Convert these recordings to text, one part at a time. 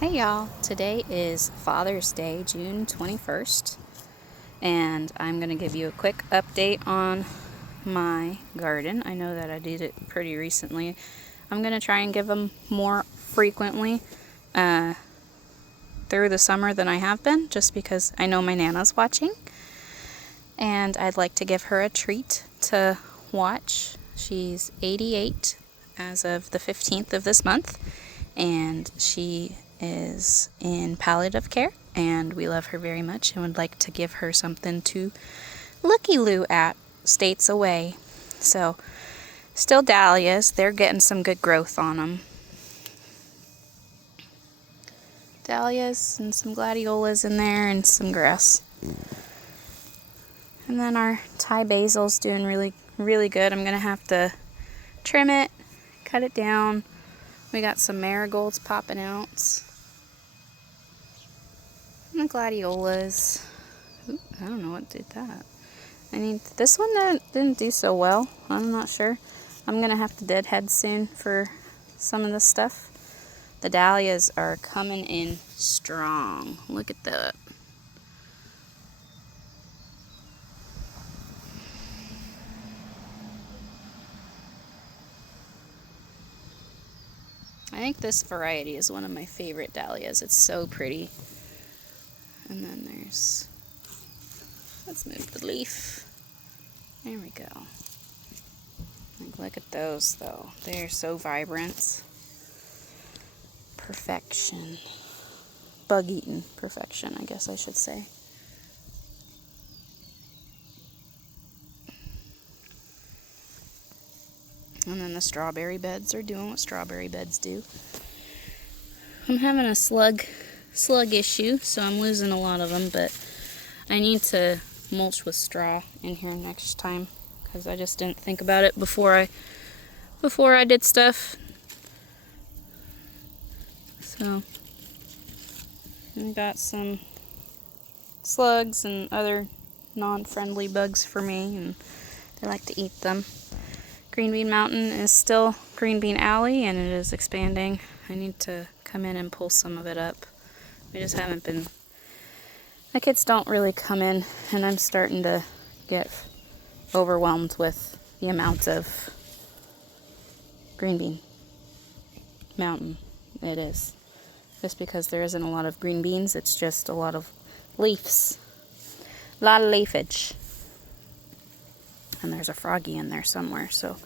Hey y'all, today is Father's Day, June 21st, and I'm going to give you a quick update on my garden. I know that I did it pretty recently. I'm going to try and give them more frequently through the summer than I have been, just because I know my Nana's watching, and I'd like to give her a treat to watch. She's 88 as of the 15th of this month, and she is in palliative care, and we love her very much and would like to give her something to looky-loo at states away. So, still dahlias. They're getting some good growth on them. Dahlias and some gladiolas in there and some grass. And then our Thai basil's doing really, really good. I'm going to have to trim it, cut it down. We got some marigolds popping out. And the gladiolas. Ooh, I don't know what did that. This one didn't do so well. I'm not sure. I'm going to have to deadhead soon for some of this stuff. The dahlias are coming in strong. Look at that. I think this variety is one of my favorite dahlias. It's so pretty. And then let's move the leaf. There we go. Look at those though. They're so vibrant. Perfection. Bug-eaten perfection, I guess I should say. And then the strawberry beds are doing what strawberry beds do. I'm having a slug issue, so I'm losing a lot of them, but I need to mulch with straw in here next time, because I just didn't think about it before I did stuff. So I got some slugs and other non-friendly bugs for me, and they like to eat them. Green Bean Mountain is still Green Bean Alley, and it is expanding. I need to come in and pull some of it up. We just haven't been... My kids don't really come in, and I'm starting to get overwhelmed with the amount of Green Bean Mountain it is. Just because there isn't a lot of green beans, it's just a lot of leaves. A lot of leafage. And there's a froggy in there somewhere, so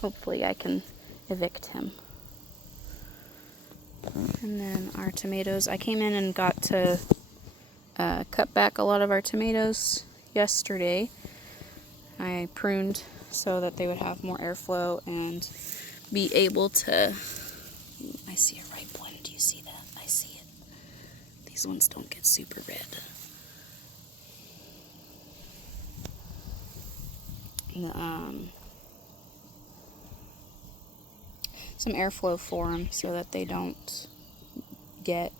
hopefully I can evict him. And then our tomatoes. I came in and got to cut back a lot of our tomatoes yesterday. I pruned so that they would have more airflow and be able to... I see a ripe one. Do you see that? I see it. These ones don't get super red. Some airflow for them so that they don't get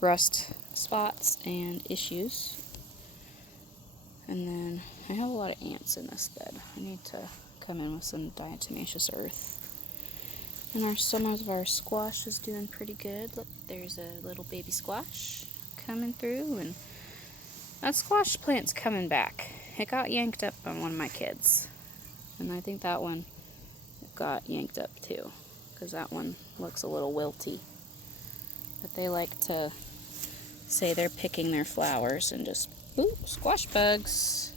rust spots and issues. And then I have a lot of ants in this bed. I need to come in with some diatomaceous earth. And some of our squash is doing pretty good. Look, there's a little baby squash coming through, and that squash plant's coming back. It got yanked up by one of my kids, and I think that one got yanked up too, because that one looks a little wilty. But they like to say they're picking their flowers and just, ooh, squash bugs.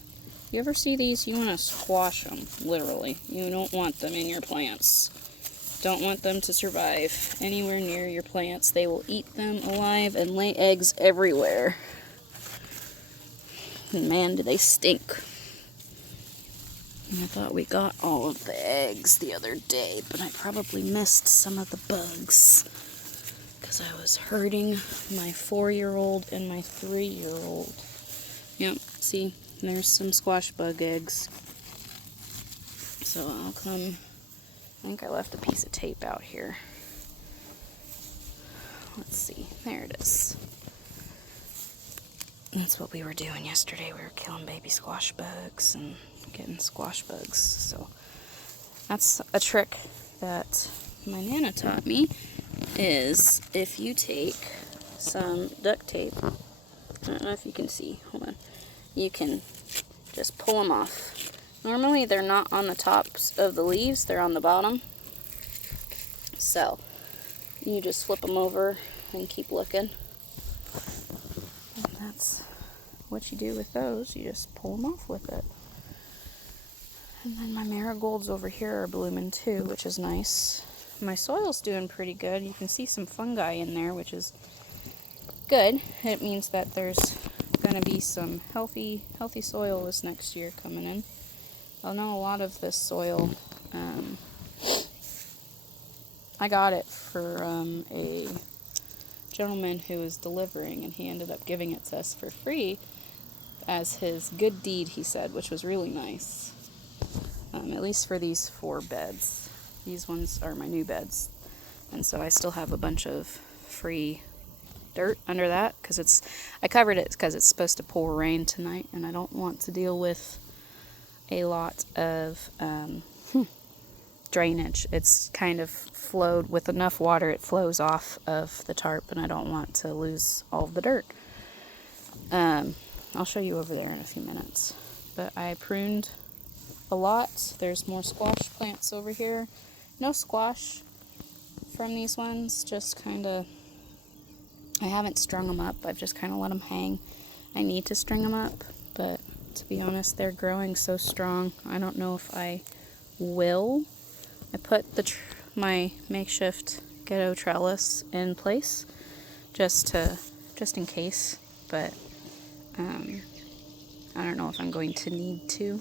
You ever see these? You want to squash them, literally. You don't want them in your plants. Don't want them to survive anywhere near your plants. They will eat them alive and lay eggs everywhere. And man, do they stink. And I thought we got all of the eggs the other day, but I probably missed some of the bugs because I was herding my 4-year-old and my 3-year-old. Yep, see, there's some squash bug eggs. So I'll come... I think I left a piece of tape out here. Let's see. There it is. That's what we were doing yesterday. We were killing baby squash bugs and getting squash bugs. So that's a trick that my Nana taught me. is if you take some duct tape, I don't know if you can see, hold on, you can just pull them off. Normally they're not on the tops of the leaves, they're on the bottom. So you just flip them over and keep looking. And that's what you do with those, you just pull them off with it. And then my marigolds over here are blooming too, which is nice. My soil's doing pretty good. You can see some fungi in there, which is good. It means that there's going to be some healthy soil this next year coming in. I know a lot of this soil, I got it from a gentleman who was delivering, and he ended up giving it to us for free as his good deed, he said, which was really nice. At least for these 4 beds. These ones are my new beds. And so I still have a bunch of free dirt under that, because I covered it because it's supposed to pour rain tonight, and I don't want to deal with a lot of drainage. It's kind of flowed with enough water, it flows off of the tarp, and I don't want to lose all of the dirt. I'll show you over there in a few minutes. But I pruned a lot. There's more squash plants over here. No squash from these ones, just kind of, I haven't strung them up. I've just kind of let them hang. I need to string them up, but to be honest, they're growing so strong. I don't know if I will. I put my makeshift ghetto trellis in place just in case, but I don't know if I'm going to need to.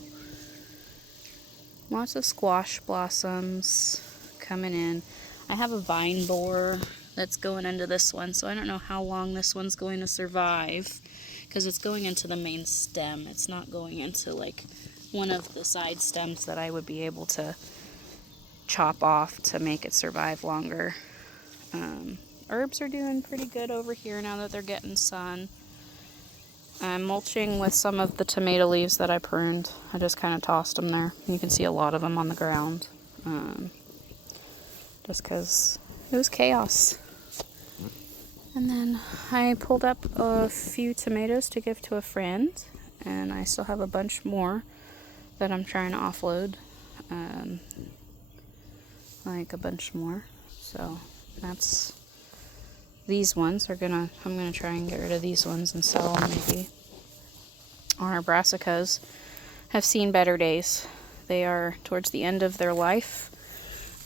Lots of squash blossoms coming in. I have a vine borer that's going into this one, so I don't know how long this one's going to survive, because it's going into the main stem. It's not going into like one of the side stems that I would be able to chop off to make it survive longer. Herbs are doing pretty good over here now that they're getting sun. I'm mulching with some of the tomato leaves that I pruned. I just kind of tossed them there. You can see a lot of them on the ground. Just because it was chaos. And then I pulled up a few tomatoes to give to a friend. And I still have a bunch more that I'm trying to offload. Like a bunch more. So that's... These ones I'm gonna try and get rid of these ones and sell them maybe. Our brassicas have seen better days. They are towards the end of their life.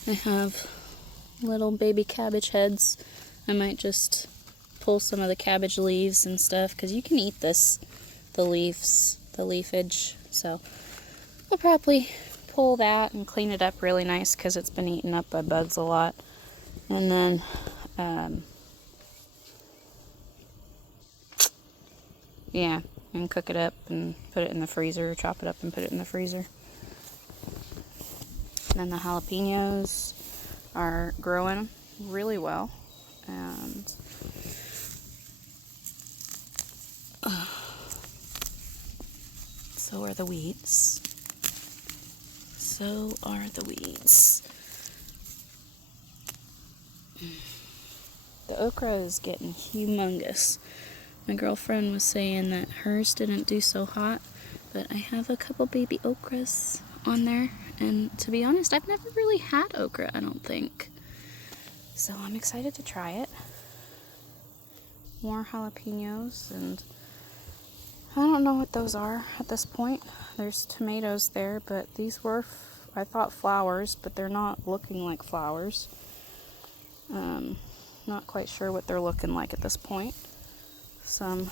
They have little baby cabbage heads. I might just pull some of the cabbage leaves and stuff, because you can eat the leafage. So I'll probably pull that and clean it up really nice, because it's been eaten up by bugs a lot. And then yeah, and cook it up and put it in the freezer, chop it up and put it in the freezer. And then the jalapenos are growing really well, and so are the weeds. So are the weeds. The okra is getting humongous. My girlfriend was saying that hers didn't do so hot, but I have a couple baby okras on there, and to be honest, I've never really had okra, I don't think. So I'm excited to try it. More jalapenos, and I don't know what those are at this point. There's tomatoes there, but these were, I thought, flowers, but they're not looking like flowers. Not quite sure what they're looking like at this point. Some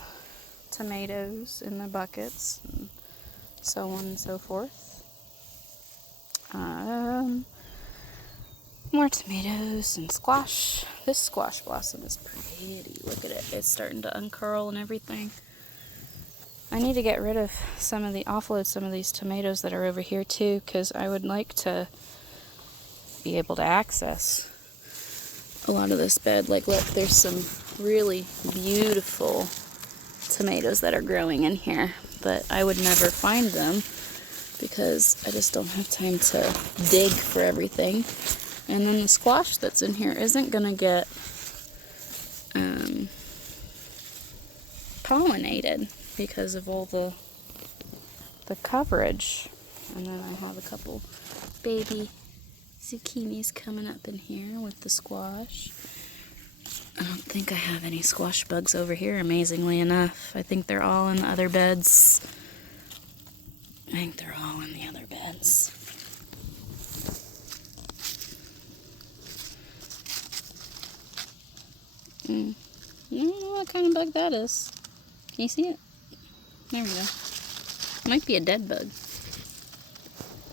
tomatoes in the buckets, and so on and so forth. More tomatoes and squash. This squash blossom is pretty. Look at it. It's starting to uncurl and everything. I need to get rid of offload some of these tomatoes that are over here too, because I would like to be able to access a lot of this bed. Like, look, there's some really beautiful tomatoes that are growing in here, but I would never find them because I just don't have time to dig for everything. And then the squash that's in here isn't going to get pollinated because of all the coverage. And then I have a couple baby zucchinis coming up in here with the squash. I don't think I have any squash bugs over here, amazingly enough. I think they're all in the other beds. I don't know what kind of bug that is. Can you see it? There we go. Might be a dead bug.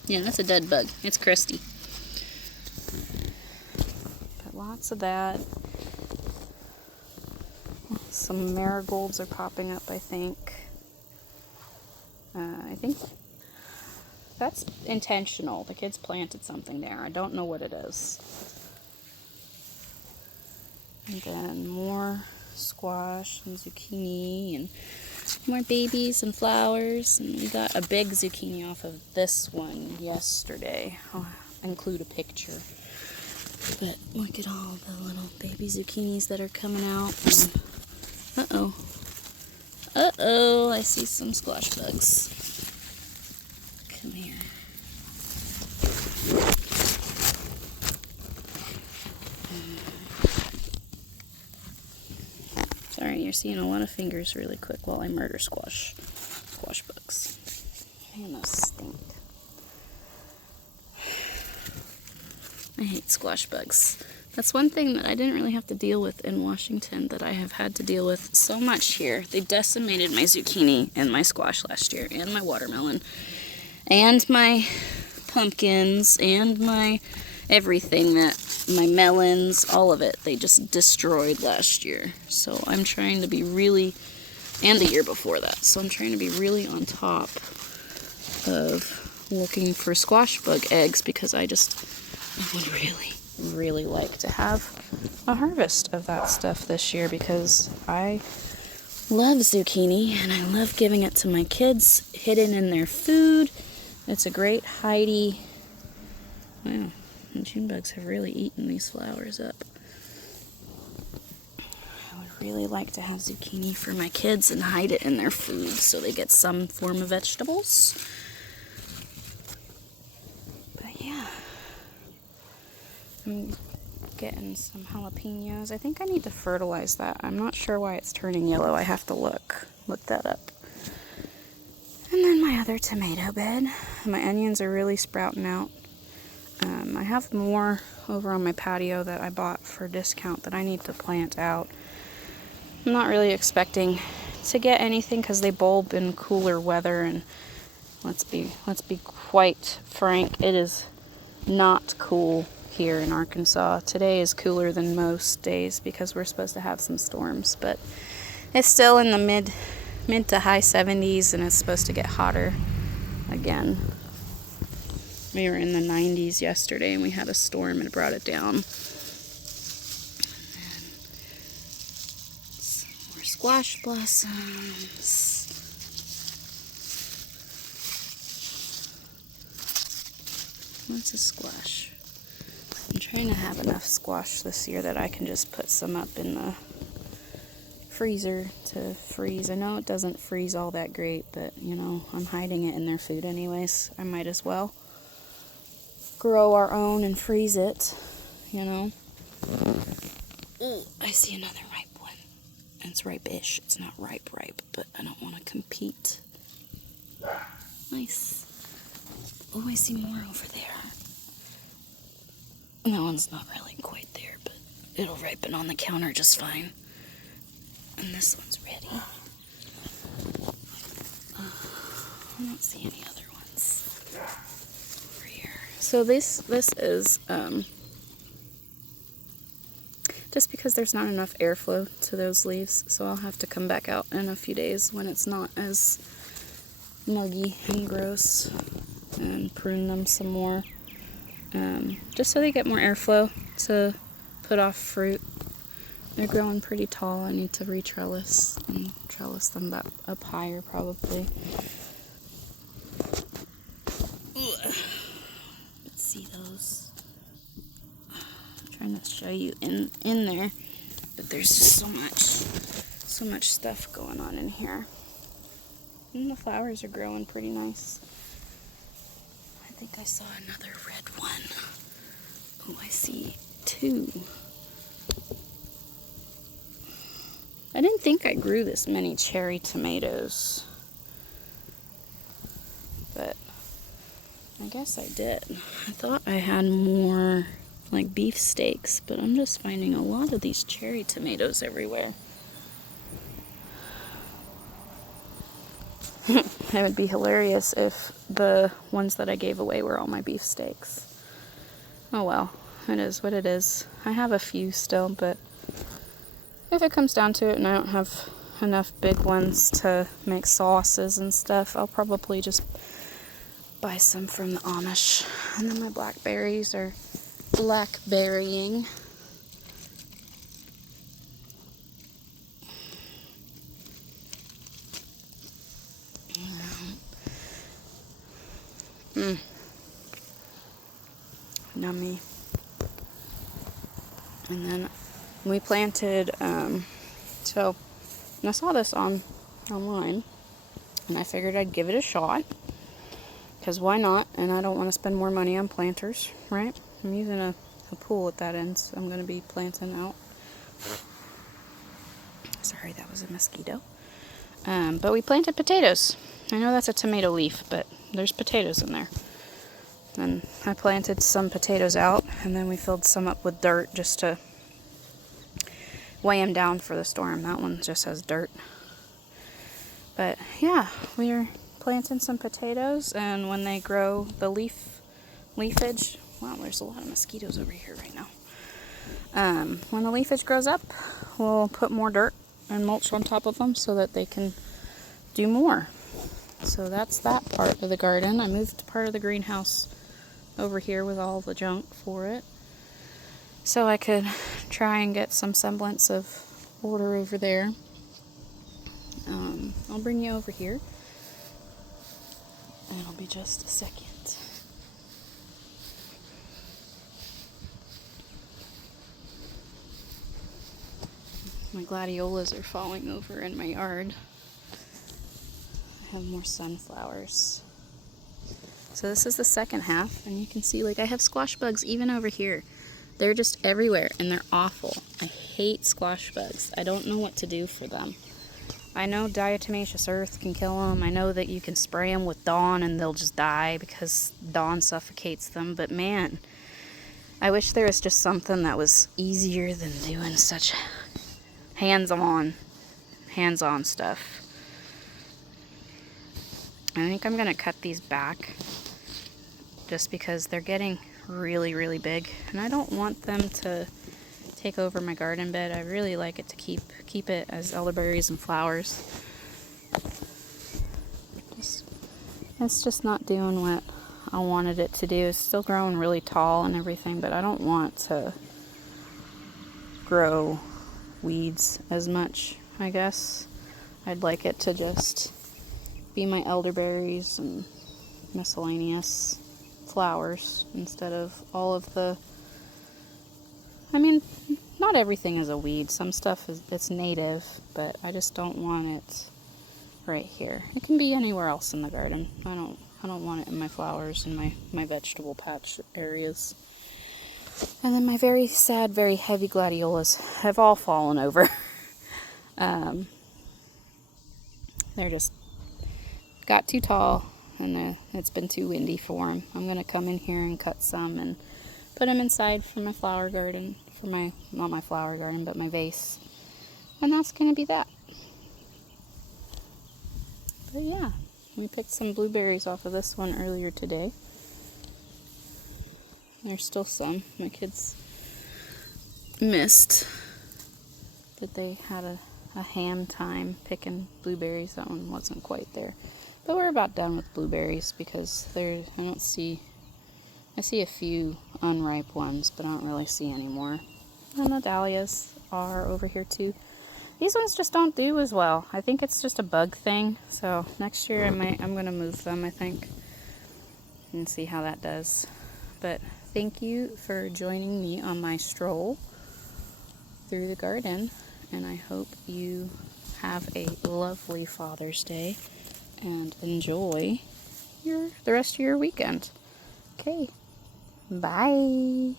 Yeah, that's a dead bug. It's crusty. Got lots of that. Some marigolds are popping up, I think. I think that's intentional. The kids planted something there. I don't know what it is. And then more squash and zucchini and more babies and flowers. And we got a big zucchini off of this one yesterday. I'll include a picture. But look at all the little baby zucchinis that are coming out. And uh-oh, I see some squash bugs. Come here. Sorry, you're seeing a lot of fingers really quick while I murder squash bugs. Man, those stink. I hate squash bugs. That's one thing that I didn't really have to deal with in Washington that I have had to deal with so much here. They decimated my zucchini and my squash last year, and my watermelon, and my pumpkins, and my everything, my melons, all of it. They just destroyed last year. So I'm trying to be really, and the year before that, so I'm trying to be really on top of looking for squash bug eggs because I would really like to have a harvest of that stuff this year because I love zucchini and I love giving it to my kids hidden in their food. It's a great hidey. Wow, the June bugs have really eaten these flowers up. I would really like to have zucchini for my kids and hide it in their food so they get some form of vegetables. But yeah. I'm getting some jalapenos. I think I need to fertilize that. I'm not sure why it's turning yellow. I have to look that up. And then my other tomato bed. My onions are really sprouting out. I have more over on my patio that I bought for discount that I need to plant out. I'm not really expecting to get anything because they bulb in cooler weather, and let's be quite frank, it is not cool here in Arkansas. Today is cooler than most days because we're supposed to have some storms, but it's still in the mid to high 70s, and it's supposed to get hotter again. We were in the 90s yesterday and we had a storm and brought it down. And some more squash blossoms. What's a squash? I'm trying to have enough squash this year that I can just put some up in the freezer to freeze. I know it doesn't freeze all that great, but you know, I'm hiding it in their food anyways. I might as well grow our own and freeze it, you know. Ooh, I see another ripe one. It's ripe-ish. It's not ripe, but I don't want to compete. Nice. Oh, I see more over there. That one's not really quite there, but it'll ripen on the counter just fine. And this one's ready. I don't see any other ones over here. So this is just because there's not enough airflow to those leaves, so I'll have to come back out in a few days when it's not as muggy and gross and prune them some more, just so they get more airflow to put off fruit. They're growing pretty tall. I need to re-trellis and trellis them up higher probably. Let's see those. trying to show you in there, but there's just so much stuff going on in here. And the flowers are growing pretty nice. I think I saw another red one. Oh, I see two. I didn't think I grew this many cherry tomatoes, but I guess I did. I thought I had more like beefsteaks, but I'm just finding a lot of these cherry tomatoes everywhere. It would be hilarious if the ones that I gave away were all my beefsteaks. Oh well, it is what it is. I have a few still, but if it comes down to it and I don't have enough big ones to make sauces and stuff, I'll probably just buy some from the Amish. And then my blackberries are blackberrying. Yummy. And then we planted, so I saw this online, and I figured I'd give it a shot, because why not? And I don't want to spend more money on planters, right? I'm using a pool at that end, so I'm going to be planting out. Sorry, that was a mosquito. But we planted potatoes. I know that's a tomato leaf, but there's potatoes in there. And I planted some potatoes out, and then we filled some up with dirt just to weigh them down for the storm. That one just has dirt. But yeah, we're planting some potatoes, and when they grow the leafage, wow, there's a lot of mosquitoes over here right now. When the leafage grows up, we'll put more dirt and mulch on top of them so that they can do more. So that's that part of the garden. I moved part of the greenhouse over here with all the junk for it, so I could try and get some semblance of order over there. I'll bring you over here. It'll be just a second. My gladiolas are falling over in my yard. I have more sunflowers. So this is the second half, and you can see, like, I have squash bugs even over here. They're just everywhere, and they're awful. I hate squash bugs. I don't know what to do for them. I know diatomaceous earth can kill them. I know that you can spray them with Dawn and they'll just die because Dawn suffocates them. But man, I wish there was just something that was easier than doing such hands-on stuff. I think I'm going to cut these back just because they're getting really, really big. And I don't want them to take over my garden bed. I really like it to keep it as elderberries and flowers. It's just not doing what I wanted it to do. It's still growing really tall and everything, but I don't want to grow weeds as much, I guess. I'd like it to just be my elderberries and miscellaneous flowers instead of all of the, I mean, not everything is a weed. Some stuff it's native, but I just don't want it right here. It can be anywhere else in the garden. I don't want it in my flowers and my vegetable patch areas. And then my very sad, very heavy gladiolas have all fallen over. They're just got too tall, and it's been too windy for them. I'm going to come in here and cut some and put them inside for my flower garden, not my flower garden, but my vase. And that's going to be that. But yeah, we picked some blueberries off of this one earlier today. There's still some. My kids missed that they had a ham time picking blueberries. That one wasn't quite there. But we're about done with blueberries because I see a few unripe ones, but I don't really see any more. And the dahlias are over here too. These ones just don't do as well. I think it's just a bug thing. So next year I'm going to move them, I think, and see how that does. But thank you for joining me on my stroll through the garden, and I hope you have a lovely Father's Day and enjoy the rest of your weekend. Okay, bye.